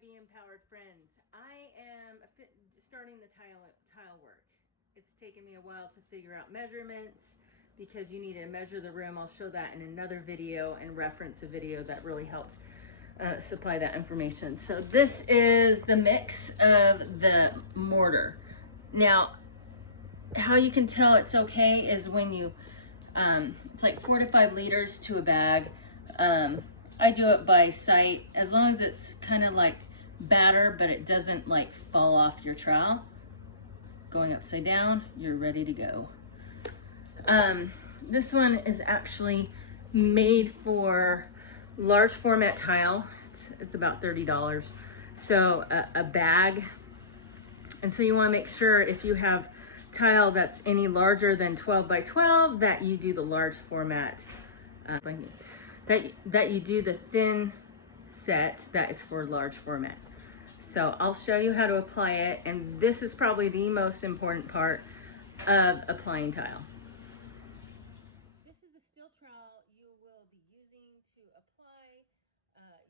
Be Empowered friends. I am starting the tile work. It's taken me a while to figure out measurements because you need to measure the room. I'll show that in another video and reference a video that really helped supply that information. So this is the mix of the mortar. Now, how you can tell it's okay is when you, it's like 4 to 5 liters to a bag. I do it by sight, as long as it's kind of like batter, but it doesn't like fall off your trowel. Going upside down, you're ready to go. This one is actually made for large format tile. It's about $30. So a bag. And so you want to make sure if you have tile that's any larger than 12 by 12 that you do the large format, that you do the thin set that is for large format. So I'll show you how to apply it, and this is probably the most important part of applying tile. This is the steel trowel you will be using to apply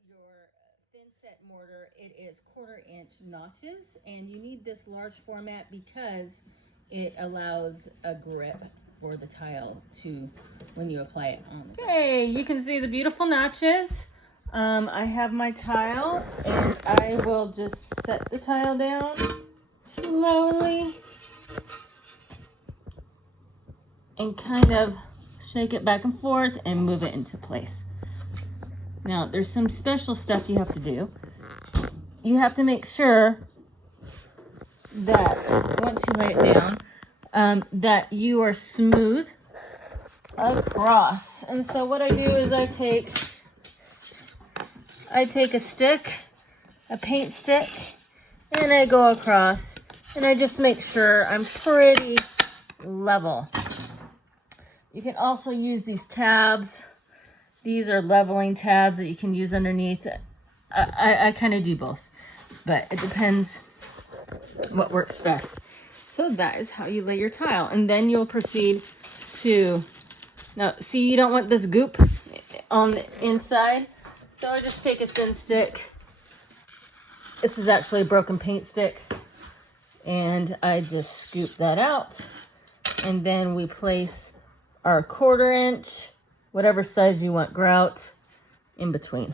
your thin set mortar. It is 1/4 inch notches, and you need this large format because it allows a grip for the tile to when you apply it on. Okay, you can see the beautiful notches. I have my tile, and I will just set the tile down slowly and kind of shake it back and forth and move it into place. Now, there's some special stuff you have to do. You have to make sure that once you lay it down, that you are smooth across. And so what I do is I take a stick, a paint stick, and I go across, and I just make sure I'm pretty level. You can also use these tabs. These are leveling tabs that you can use underneath. I kind of do both, but it depends what works best. So that is how you lay your tile, and then you'll proceed to, now see, you don't want this goop on the inside, so I just take a thin stick. This is actually a broken paint stick, and I just scoop that out, and then we place our 1/4 inch, whatever size you want grout, in between,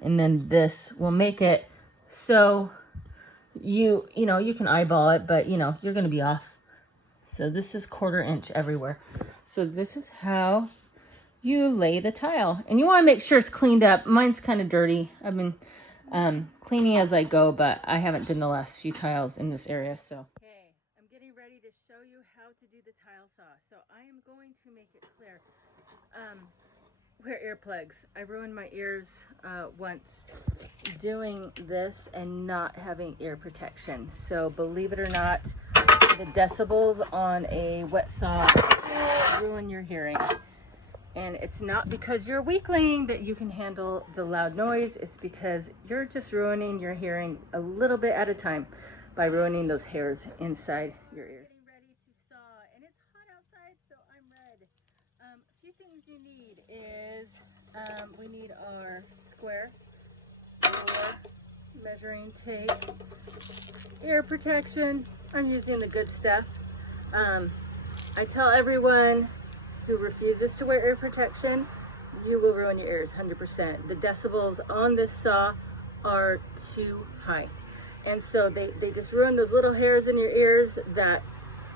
and then this will make it so you know, you can eyeball it, but you know, you're going to be off. So this is 1/4 inch everywhere. So this is how you lay the tile, and you want to make sure it's cleaned up. Mine's kind of dirty. I've been cleaning as I go, but I haven't done the last few tiles in this area. So okay, I'm getting ready to show you how to do the tile saw. So I am going to make it clear. Wear earplugs. I ruined my ears once doing this and not having ear protection. So believe it or not, the decibels on a wet saw ruin your hearing. And it's not because you're a weakling that you can handle the loud noise. It's because you're just ruining your hearing a little bit at a time by ruining those hairs inside your ears. Getting ready to saw, and it's hot outside, so I'm red. A few things you need is we need our square, measuring tape, ear protection. I'm using the good stuff. I tell everyone who refuses to wear ear protection, you will ruin your ears 100%. The decibels on this saw are too high. And so they just ruin those little hairs in your ears that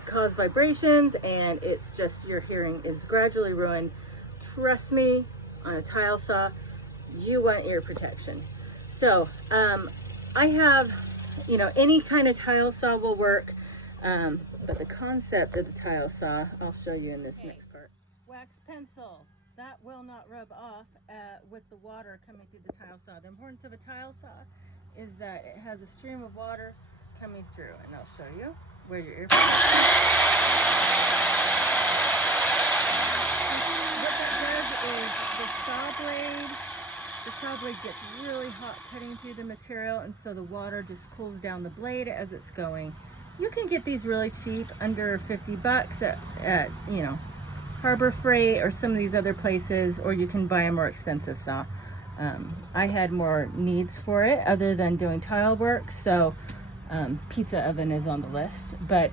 cause vibrations, and it's just, your hearing is gradually ruined. Trust me, on a tile saw, you want ear protection. So I have, you know, any kind of tile saw will work, but the concept of the tile saw, I'll show you in this next part. Wax pencil, that will not rub off with the water coming through the tile saw. The importance of a tile saw is that it has a stream of water coming through, and I'll show you where your ear. What that does is the saw blade gets really hot cutting through the material, and so the water just cools down the blade as it's going. You can get these really cheap, under 50 bucks at you know, Harbor Freight or some of these other places, or you can buy a more expensive saw. I had more needs for it other than doing tile work, so pizza oven is on the list. But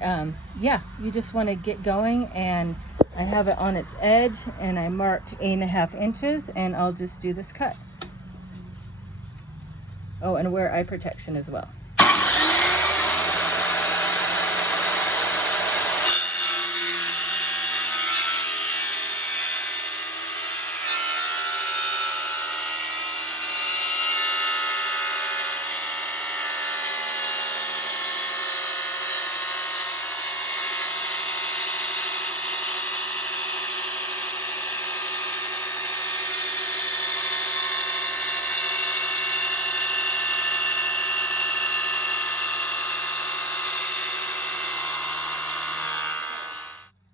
yeah, you just want to get going, and I have it on its edge, and I marked 8.5 inches, and I'll just do this cut. Oh, and wear eye protection as well.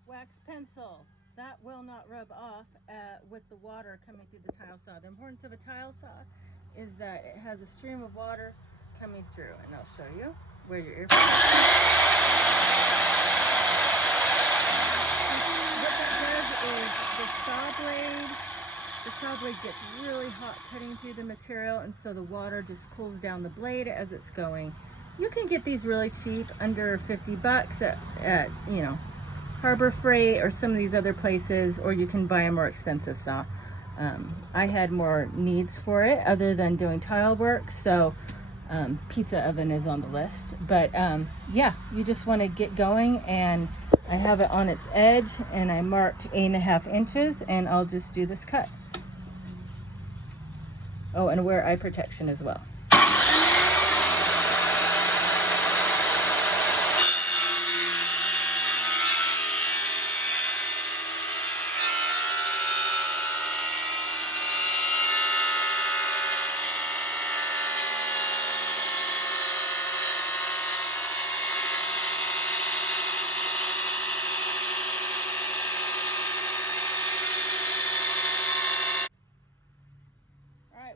Wax pencil, that will not rub off with the water coming through the tile saw. The importance of a tile saw is that it has a stream of water coming through, and I'll show you where your earpiece. What that does is the saw blade gets really hot cutting through the material, and so the water just cools down the blade as it's going. You can get these really cheap, under 50 bucks at you know, Harbor Freight or some of these other places, or you can buy a more expensive saw. I had more needs for it other than doing tile work, so pizza oven is on the list. But yeah, you just want to get going, and I have it on its edge, and I marked 8.5 inches, and I'll just do this cut. Oh, and wear eye protection as well.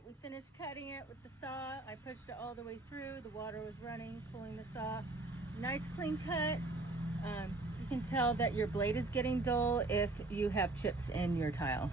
We finished cutting it with the saw. I pushed it all the way through. The water was running, cooling the saw. Nice clean cut. You can tell that your blade is getting dull if you have chips in your tile.